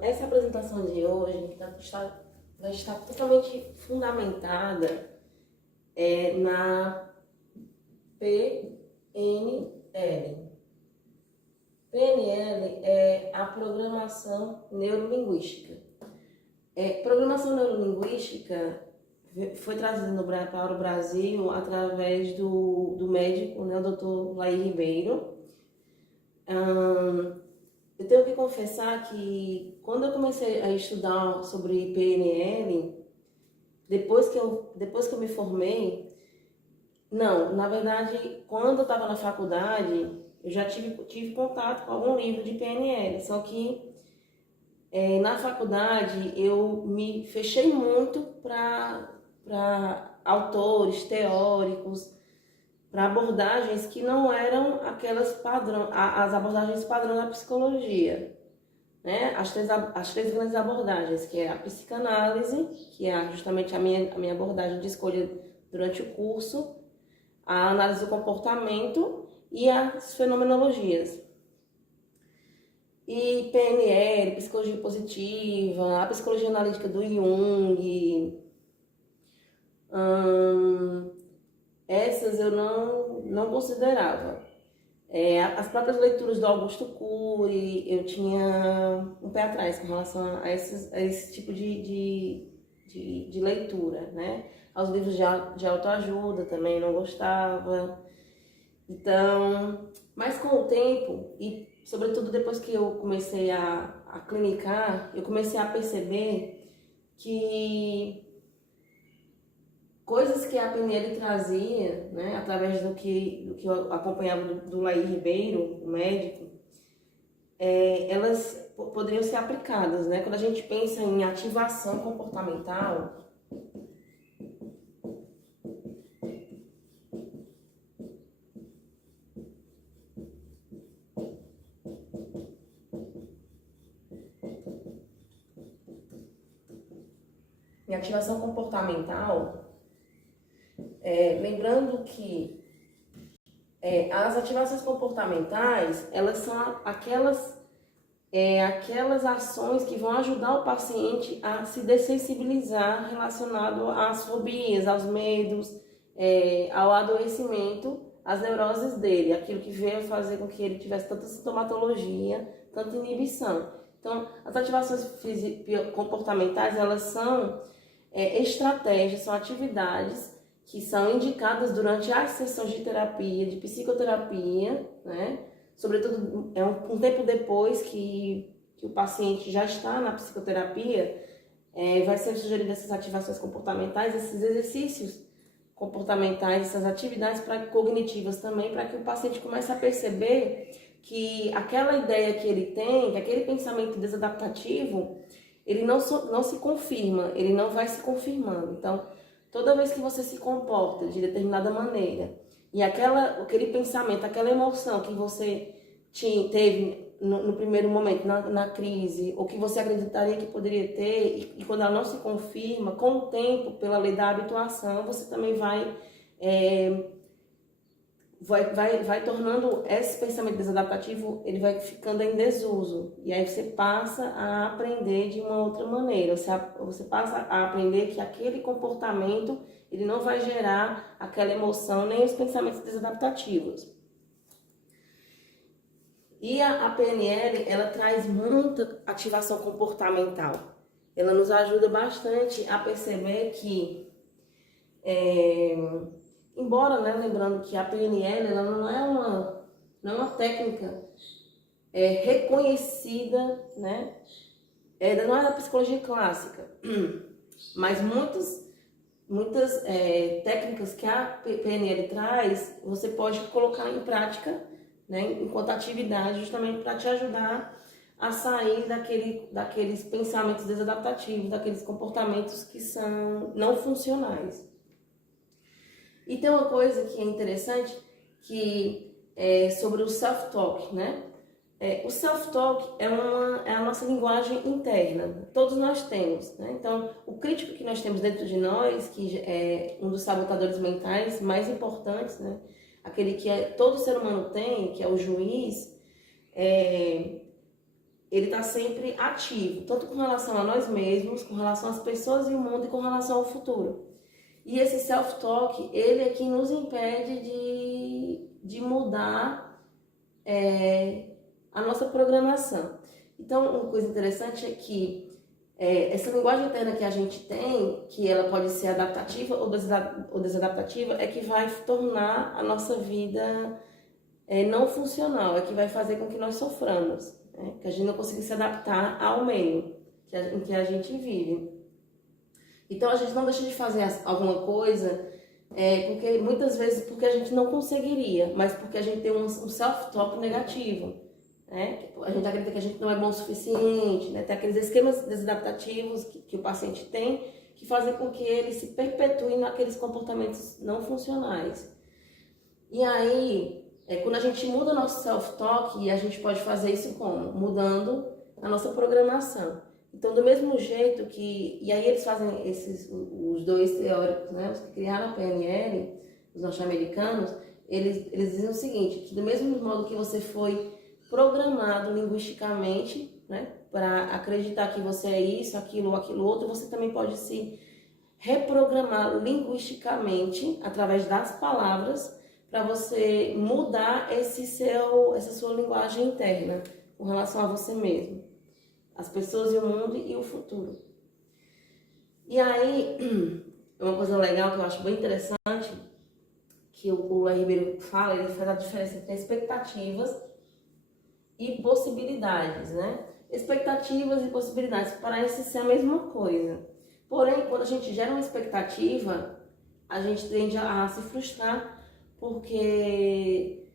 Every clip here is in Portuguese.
Essa apresentação de hoje vai estar totalmente fundamentada na PNL. PNL é a programação neurolinguística. Programação neurolinguística foi trazida para o Brasil através do médico, né, o Dr. Laí Ribeiro. Eu tenho que confessar que quando eu comecei a estudar sobre PNL, depois que eu me formei, não, na verdade, quando eu estava na faculdade, eu já tive contato com algum livro de PNL, só que na faculdade eu me fechei muito para autores, teóricos, para abordagens que não eram as abordagens padrão da psicologia, né? As três grandes abordagens, que é a psicanálise, que é justamente a minha abordagem de escolha durante o curso, a análise do comportamento e as fenomenologias. E PNL, psicologia positiva, a psicologia analítica do Jung, essas eu não considerava. As próprias leituras do Augusto Cury, eu tinha um pé atrás com relação a esse tipo de leitura, né? Aos livros de autoajuda também não gostava. Então, mas com o tempo, e sobretudo depois que eu comecei a clinicar, eu comecei a perceber que coisas que a PNL trazia, né, através do que eu acompanhava do Laí Ribeiro, o médico, elas poderiam ser aplicadas, né? Quando a gente pensa em ativação comportamental, lembrando que as ativações comportamentais, elas são aquelas ações que vão ajudar o paciente a se dessensibilizar relacionado às fobias, aos medos, ao adoecimento, às neuroses dele, aquilo que veio fazer com que ele tivesse tanta sintomatologia, tanta inibição. Então, as ativações comportamentais, elas são estratégias, são atividades que são indicadas durante as sessões de terapia, de psicoterapia, né? Sobretudo um tempo depois que o paciente já está na psicoterapia, vai ser sugerido essas ativações comportamentais, esses exercícios comportamentais, essas atividades cognitivas também, para que o paciente comece a perceber que aquela ideia que ele tem, que aquele pensamento desadaptativo, ele não se confirma, ele não vai se confirmando. Então, toda vez que você se comporta de determinada maneira e aquele pensamento, aquela emoção que você teve no primeiro momento, na crise, ou que você acreditaria que poderia ter, e quando ela não se confirma, com o tempo, pela lei da habituação, você também vai tornando esse pensamento desadaptativo, ele vai ficando em desuso. E aí você passa a aprender de uma outra maneira. Você passa a aprender que aquele comportamento, ele não vai gerar aquela emoção, nem os pensamentos desadaptativos. E a PNL, ela traz muita ativação comportamental. Ela nos ajuda bastante a perceber que embora, né, lembrando que a PNL ela não é uma técnica reconhecida, né, ela não é da psicologia clássica, mas muitas técnicas que a PNL traz, você pode colocar em prática, né, enquanto atividade, justamente para te ajudar a sair daqueles pensamentos desadaptativos, daqueles comportamentos que são não funcionais. E tem uma coisa que é interessante, que é sobre o self-talk, né? O self-talk é a nossa linguagem interna, todos nós temos, né? Então, o crítico que nós temos dentro de nós, que é um dos sabotadores mentais mais importantes, né? Aquele que todo ser humano tem, que é o juiz, ele está sempre ativo, tanto com relação a nós mesmos, com relação às pessoas e o mundo e com relação ao futuro. E esse self-talk, ele é que nos impede de mudar a nossa programação. Então, uma coisa interessante é que essa linguagem interna que a gente tem, que ela pode ser adaptativa ou desadaptativa, é que vai tornar a nossa vida não funcional, é que vai fazer com que nós soframos, né? Que a gente não consiga se adaptar ao meio em que a gente vive. Então a gente não deixa de fazer alguma coisa porque muitas vezes porque a gente não conseguiria, mas porque a gente tem um self-talk negativo, né? A gente acredita que a gente não é bom o suficiente, né? Tem aqueles esquemas desadaptativos que o paciente tem que fazem com que ele se perpetue naqueles comportamentos não funcionais. E aí, quando a gente muda o nosso self-talk, a gente pode fazer isso como? Mudando a nossa programação. Então, do mesmo jeito que... E aí eles fazem os dois teóricos, né? Os que criaram a PNL, os norte-americanos, eles dizem o seguinte, que do mesmo modo que você foi programado linguisticamente, né? Para acreditar que você é isso, aquilo ou aquilo outro, você também pode se reprogramar linguisticamente, através das palavras, para você mudar essa sua linguagem interna com relação a você mesmo, as pessoas e o mundo e o futuro. E aí, uma coisa legal que eu acho bem interessante, que o Ribeiro fala, ele faz a diferença entre expectativas e possibilidades, né? Expectativas e possibilidades parecem ser a mesma coisa. Porém, quando a gente gera uma expectativa, a gente tende a se frustrar, porque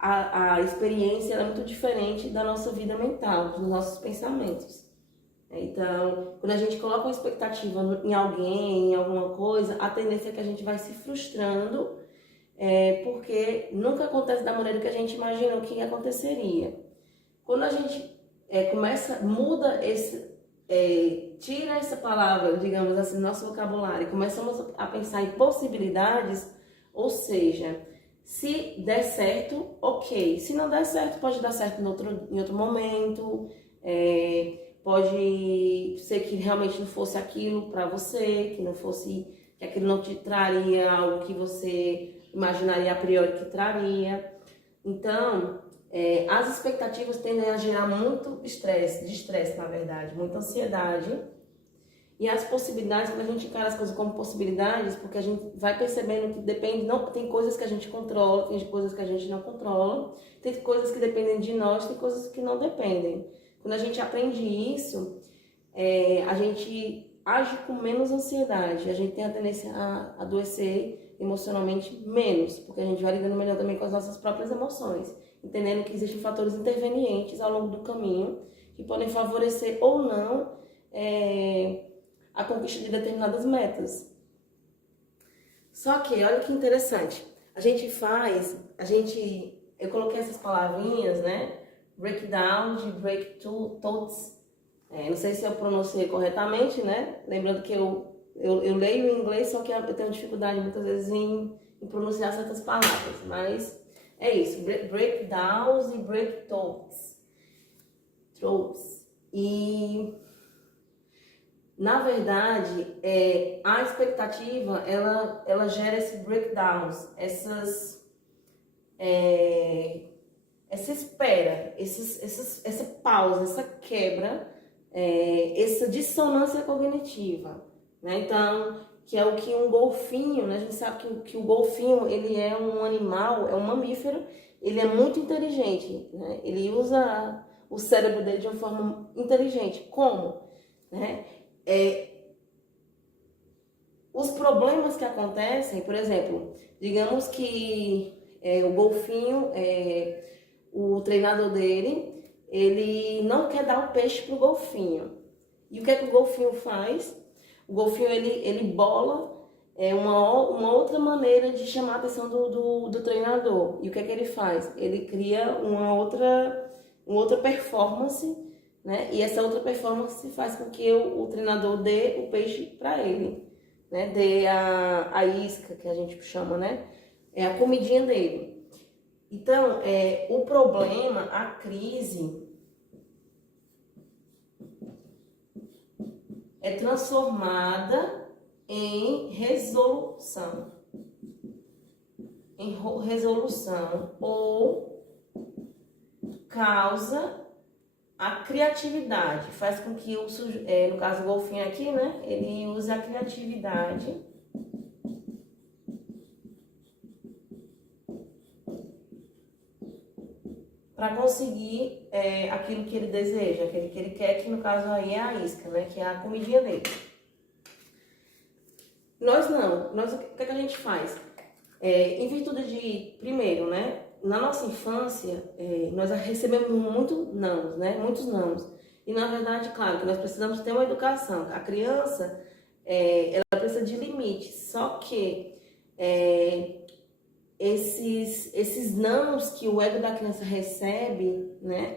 a experiência é muito diferente da nossa vida mental, dos nossos pensamentos. Então, quando a gente coloca uma expectativa em alguém, em alguma coisa, a tendência é que a gente vai se frustrando, porque nunca acontece da maneira que a gente imaginou que aconteceria. Quando a gente muda tira essa palavra, digamos assim, do nosso vocabulário, e começamos a pensar em possibilidades, ou seja, se der certo, ok. Se não der certo, pode dar certo em outro momento, pode ser que realmente não fosse aquilo para você, que aquilo não te traria algo que você imaginaria a priori que traria. Então, as expectativas tendem a gerar muito estresse, na verdade, muita ansiedade. E as possibilidades, quando a gente encara as coisas como possibilidades, porque a gente vai percebendo que tem coisas que a gente controla, tem coisas que a gente não controla, tem coisas que dependem de nós, tem coisas que não dependem. Quando a gente aprende isso, a gente age com menos ansiedade, a gente tem a tendência a adoecer emocionalmente menos, porque a gente vai lidando melhor também com as nossas próprias emoções, entendendo que existem fatores intervenientes ao longo do caminho que podem favorecer ou não a conquista de determinadas metas. Só que, olha que interessante, eu coloquei essas palavrinhas, né? Breakdown de breakthroughs. Não sei se eu pronunciei corretamente, né? Lembrando que eu leio em inglês, só que eu tenho dificuldade muitas vezes em pronunciar certas palavras, mas é isso, breakdowns e breakthroughs. E, na verdade, a expectativa, ela gera esses breakdowns, essa espera, essa pausa, essa quebra, essa dissonância cognitiva, né? Então, que é o que um golfinho, né? A gente sabe que o golfinho, ele é um animal, é um mamífero, ele é muito inteligente, né? Ele usa o cérebro dele de uma forma inteligente. Como? Né? Os problemas que acontecem, por exemplo, digamos que o golfinho, o treinador dele, ele não quer dar o peixe para o golfinho. E o que é que o golfinho faz? O golfinho, ele bola uma outra maneira de chamar a atenção do treinador. E o que é que ele faz? Ele cria uma outra performance, né? E essa outra performance faz com que o treinador dê o peixe para ele, né? Dê a isca, que a gente chama, né? É a comidinha dele. Então, o problema, a crise, é transformada em resolução. Em resolução, ou causa a criatividade, faz com que no caso o golfinho aqui, né, ele use a criatividade para conseguir aquilo que ele deseja, aquilo que ele quer, que no caso aí é a isca, né, que é a comidinha dele. Nós não, o que a gente faz? Em virtude de, primeiro, né, na nossa infância, nós recebemos muitos nãos. E, na verdade, claro, que nós precisamos ter uma educação. A criança, ela precisa de limites. Só que esses nãos que o ego da criança recebe, né,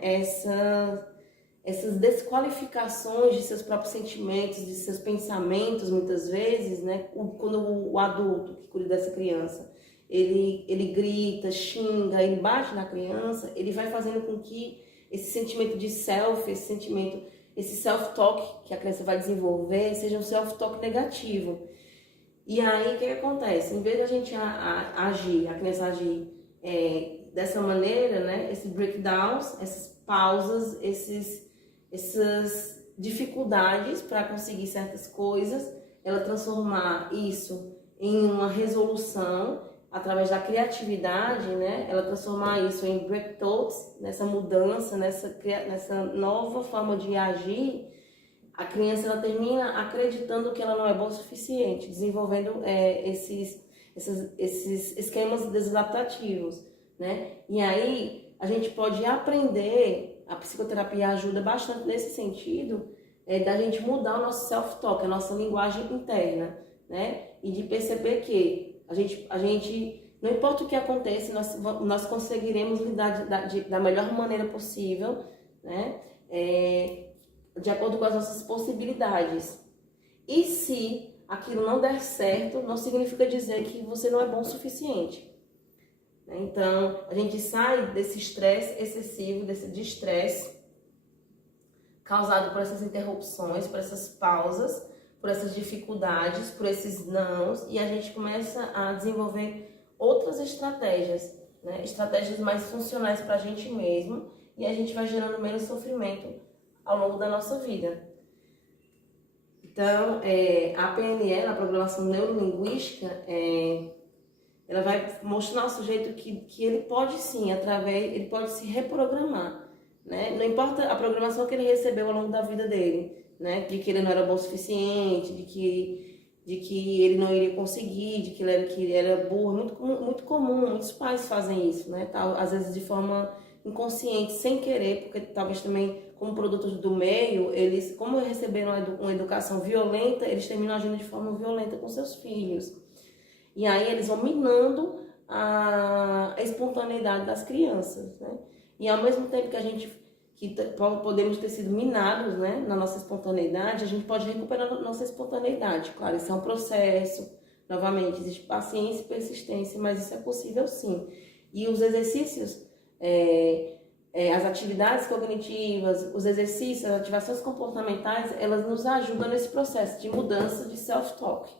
essas desqualificações de seus próprios sentimentos, de seus pensamentos, muitas vezes, né, quando o adulto que cuida dessa criança, ele grita, xinga, ele bate na criança, ele vai fazendo com que esse sentimento de self, esse self-talk que a criança vai desenvolver, seja um self-talk negativo. E aí, o que acontece? Em vez de a gente a criança agir dessa maneira, né, esses breakdowns, essas pausas, essas dificuldades para conseguir certas coisas, ela transformar isso em uma resolução através da criatividade, né? Ela transformar isso em breakthroughs, nessa mudança, nessa nova forma de agir. A criança ela termina acreditando que ela não é boa o suficiente, desenvolvendo esses esquemas desadaptativos, né? E aí a gente pode aprender, a psicoterapia ajuda bastante nesse sentido, da gente mudar o nosso self-talk, a nossa linguagem interna, né? E de perceber que a gente, não importa o que aconteça, nós conseguiremos lidar da melhor maneira possível, né? De acordo com as nossas possibilidades. E se aquilo não der certo, não significa dizer que você não é bom o suficiente. Então, a gente sai desse estresse excessivo, desse estresse causado por essas interrupções, por essas pausas, por essas dificuldades, por esses nãos, e a gente começa a desenvolver outras estratégias, né? Estratégias mais funcionais para a gente mesmo, e a gente vai gerando menos sofrimento ao longo da nossa vida. Então, a PNL, a Programação Neurolinguística, ela vai mostrar ao sujeito que ele pode sim, ele pode se reprogramar, né? Não importa a programação que ele recebeu ao longo da vida dele, né? De que ele não era bom o suficiente, de que ele não iria conseguir, de que ele era burro. Muito comum, muitos pais fazem isso, né? Às vezes de forma inconsciente, sem querer, porque talvez também como produtos do meio, eles, como receberam uma educação violenta, eles terminam agindo de forma violenta com seus filhos. E aí eles vão minando a espontaneidade das crianças, né? E ao mesmo tempo que podemos ter sido minados, né, na nossa espontaneidade, a gente pode recuperar a nossa espontaneidade. Claro, isso é um processo, novamente, existe paciência e persistência, mas isso é possível sim. E os exercícios, as atividades cognitivas, os exercícios, as ativações comportamentais, elas nos ajudam nesse processo de mudança de self-talk.